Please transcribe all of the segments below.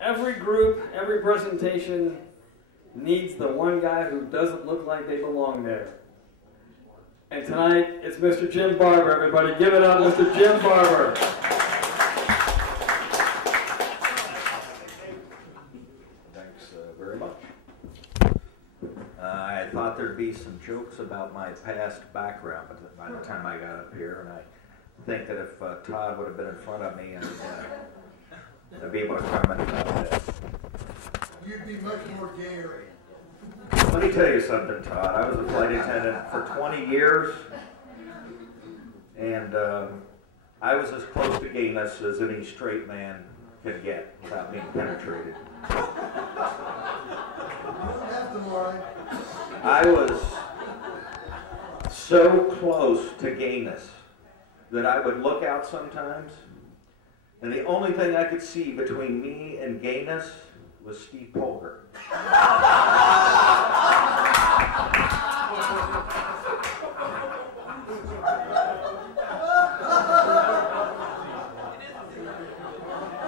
Every group, every presentation needs the one guy who doesn't look like they belong there. And tonight, it's Mr. Jim Barbour, everybody. Give it up, Mr. Jim Barbour. Thanks very much. I thought there'd be some jokes about my past background, but by the time I got up here, and I think that if Todd would have been in front of me, I'd be able to comment about that. You'd be much more Gary. Let me tell you something, Todd. I was a flight attendant for 20 years, and I was as close to gayness as any straight man can get without being penetrated. I was so close to gayness that I would look out sometimes, and the only thing I could see between me and gayness was Steve Polgar.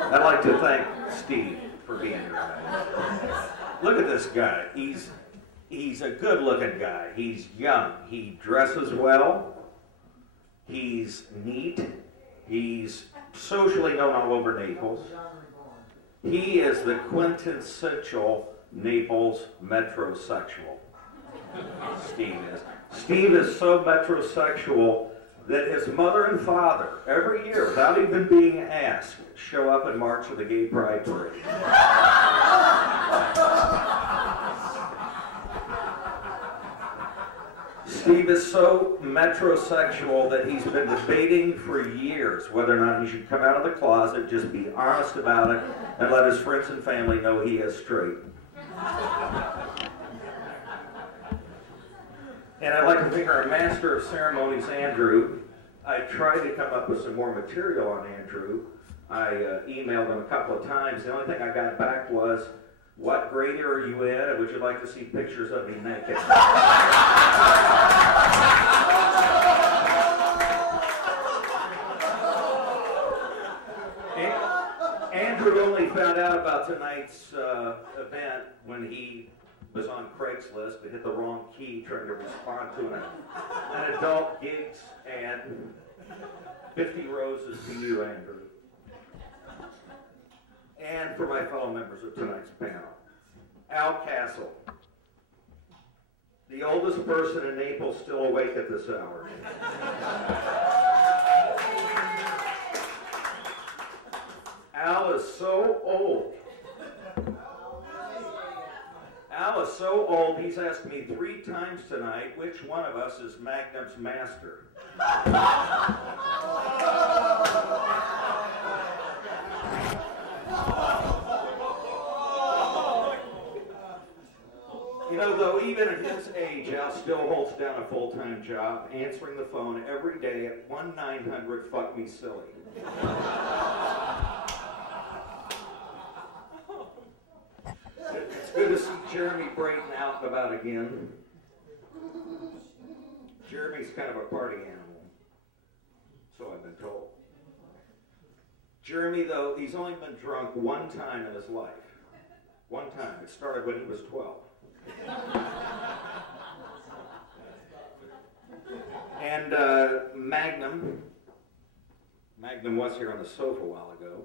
I'd like to thank Steve for being here tonight. Look at this guy. He's a good-looking guy. He's young. He dresses well. He's neat. He's socially known all over Naples. He is the quintessential Naples metrosexual. Steve is. Steve is so metrosexual that his mother and father, every year, without even being asked, show up and march for the Gay Pride Parade. Steve is so metrosexual that he's been debating for years whether or not he should come out of the closet, just be honest about it, and let his friends and family know he is straight. And I'd like to thank our Master of Ceremonies, Andrew. I tried to come up with some more material on Andrew. I emailed him a couple of times. The only thing I got back was, "What grade are you in, and would you like to see pictures of me naked?" Andrew only found out about tonight's event when he was on Craigslist to hit the wrong key trying to respond to an adult gigs ad. 50 roses to you, Andrew. And for my fellow members of tonight's panel. Al Castle, the oldest person in Naples still awake at this hour. Al is so old. Al is so old, he's asked me 3 times tonight which one of us is Magnum's master. You know, though, even at his age, Al still holds down a full-time job, answering the phone every day at 1-900 Fuck Me Silly. It's good to see Jeremy Brayton out and about again. Jeremy's kind of a party animal, so I've been told. Jeremy, though, he's only been drunk one time in his life. One time. It started when he was 12. And Magnum was here on the sofa a while ago.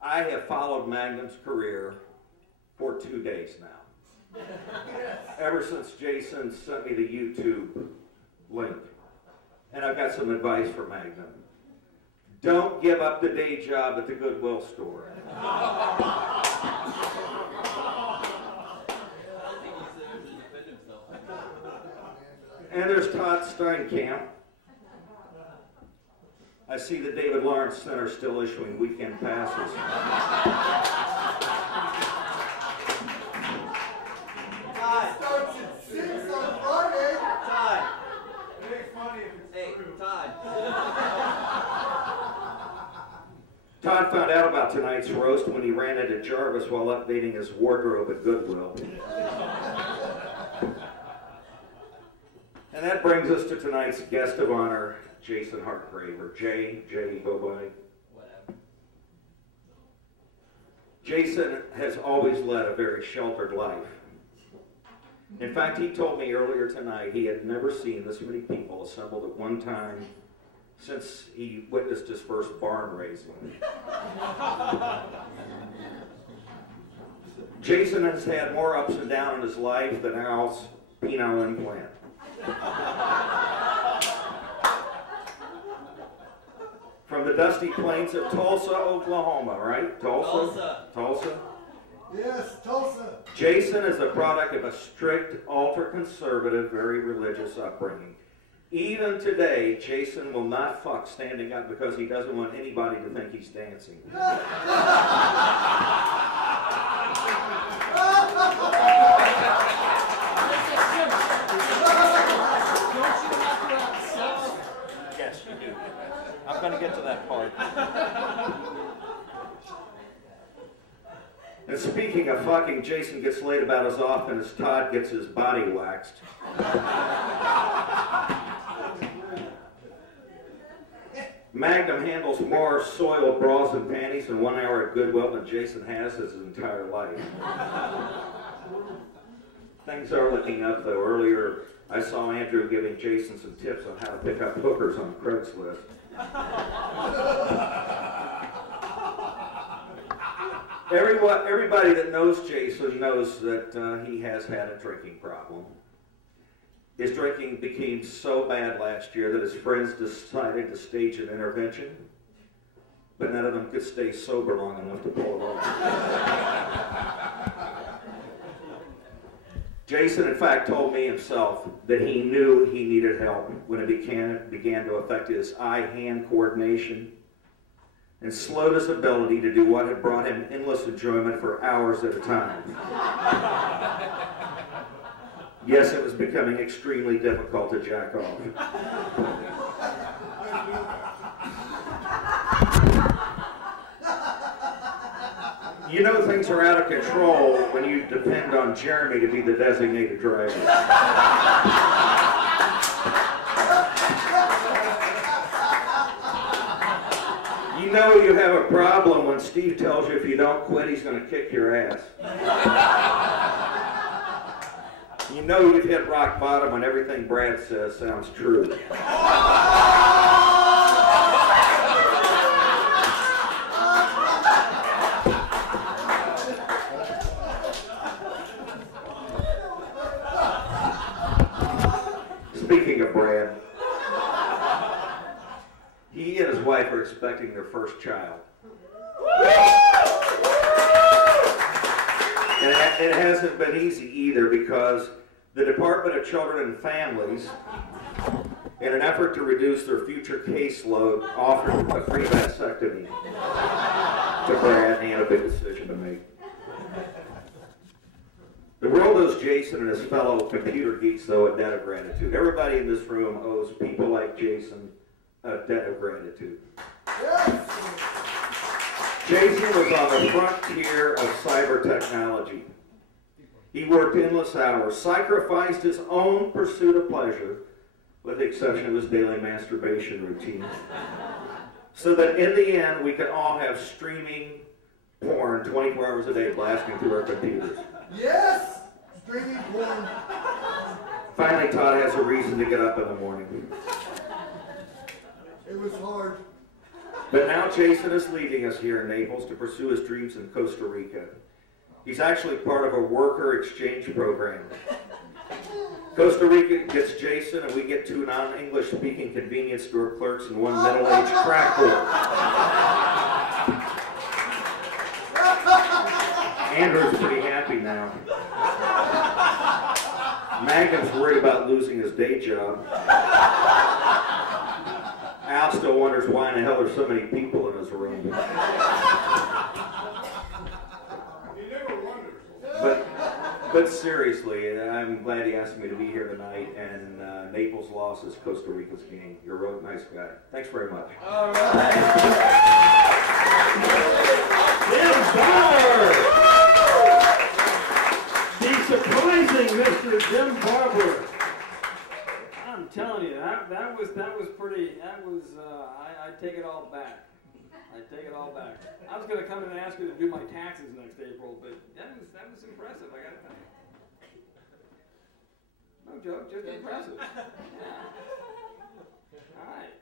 I have followed Magnum's career for 2 days now. Ever since Jason sent me the YouTube link. And I've got some advice for Magnum. Don't give up the day job at the Goodwill store. And there's Todd Steinkamp. I see the David Lawrence Center still issuing weekend passes. Todd. Starts at 6 on Friday. Todd. It ain't funny if it's true. Todd. Todd found out about tonight's roast when he ran into Jarvis while updating his wardrobe at Goodwill. And that brings us to tonight's guest of honor, Jason Hartgrave, or Jay, go by. Whatever. Jason has always led a very sheltered life. In fact, he told me earlier tonight he had never seen this many people assembled at one time since he witnessed his first barn raising. Jason has had more ups and downs in his life than Al's penile implant. From the dusty plains of Tulsa, Oklahoma, right? Tulsa? Yes, Tulsa. Jason is a product of a strict, ultra-conservative, very religious upbringing. Even today, Jason will not fuck standing up because he doesn't want anybody to think he's dancing. Yes, you do. I'm going to get to that part. And speaking of fucking, Jason gets laid about as often as Todd gets his body waxed. Magnum handles more soiled bras and panties in 1 hour at Goodwill than Jason has his entire life. Things are looking up, though. Earlier, I saw Andrew giving Jason some tips on how to pick up hookers on Craigslist. Everybody that knows Jason knows that he has had a drinking problem. His drinking became so bad last year that his friends decided to stage an intervention, but none of them could stay sober long enough to pull it off. Jason, in fact, told me himself that he knew he needed help when it began to affect his eye-hand coordination and slowed his ability to do what had brought him endless enjoyment for hours at a time. Yes, it was becoming extremely difficult to jack off. You know things are out of control when you depend on Jeremy to be the designated driver. You know you have a problem when Steve tells you if you don't quit, he's going to kick your ass. You know you've hit rock bottom when everything Brad says sounds true. Speaking of Brad, he and his wife are expecting their first child. And it hasn't been easy either because the Department of Children and Families, in an effort to reduce their future caseload, offered a free vasectomy to Brad, and he had a big decision to make. The world owes Jason and his fellow computer geeks, though, a debt of gratitude. Everybody in this room owes people like Jason a debt of gratitude. Yes. Jason was on the frontier of cyber technology. He worked endless hours, sacrificed his own pursuit of pleasure, with the exception of his daily masturbation routine, so that in the end we could all have streaming porn 24 hours a day blasting through our computers. Yes. Streaming porn. Finally, Todd has a reason to get up in the morning. It was hard. But now Jason is leaving us here in Naples to pursue his dreams in Costa Rica. He's actually part of a worker exchange program. Costa Rica gets Jason, and we get two non-English speaking convenience store clerks and one middle-aged crack whore. Andrew's pretty happy now. Magnum's worried about losing his day job. Al still wonders why in the hell there's so many people in his room. He never wonders. But seriously, I'm glad he asked me to be here tonight, and Naples lost is Costa Rica's game. You're a real nice guy. Thanks very much. All right. Jim Barbour! The surprising Mr. Jim Barbour. I'm telling you, that was pretty. that was, I take it all back. I take it all back. I was going to come in and ask you to do my taxes next April, but that was impressive, I got to tell you. No joke, just impressive. Yeah. All right.